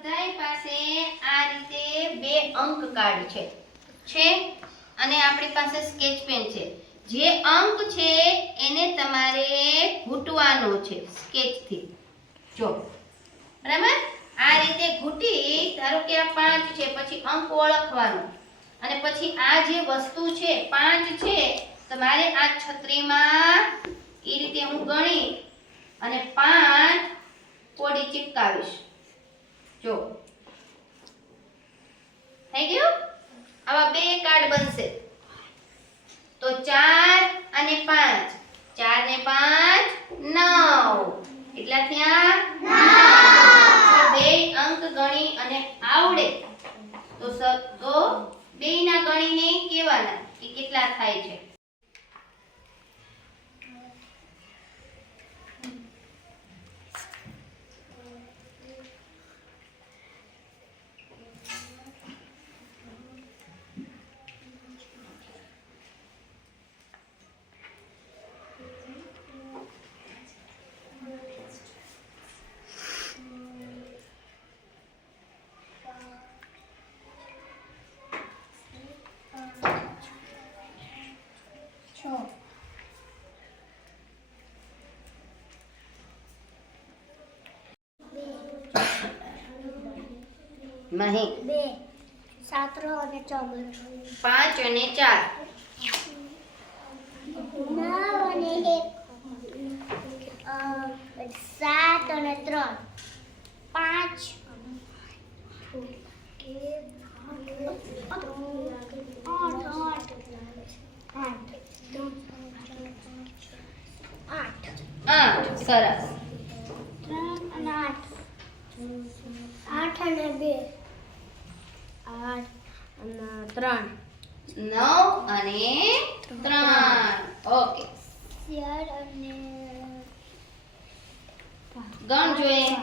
બધાય પાસે આ રીતે બે અંક કાર્ડ છે અને આપણી પાસે સ્કેચ પેન છે. જે અંક છે એને તમારે ઘૂંટવાનો છે સ્કેચથી. જો બરાબર, આ રીતે ઘૂંટી, ધારો કે આ 5 છે, પછી અંક ઓળખવાનો અને પછી આ જે વસ્તુ છે 5 છે, તમારે આ છત્રીમાં એ રીતે હું ગણી અને 5 કોડી ચિપકાવીશ. જો થઈ ગયું. આવા બે કાર્ડ બનશે. તો 4 અને 5, 4 ને 5 9, કેટલા થયા? 9. જો બે અંક ગણી અને આવડે તો બેયના ગણીને કહેવાના કે કેટલા થાય છે. મહી 2 7 અને 4 5 અને 4 9 અને 1 7 અને 3 5 8. સરસ. 3 અને 8 અને 2 8 અને 3 9 અને 3. ઓકે, 4 અને ગણ જોઈએ.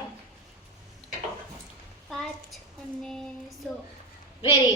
5 અને 6 વેરી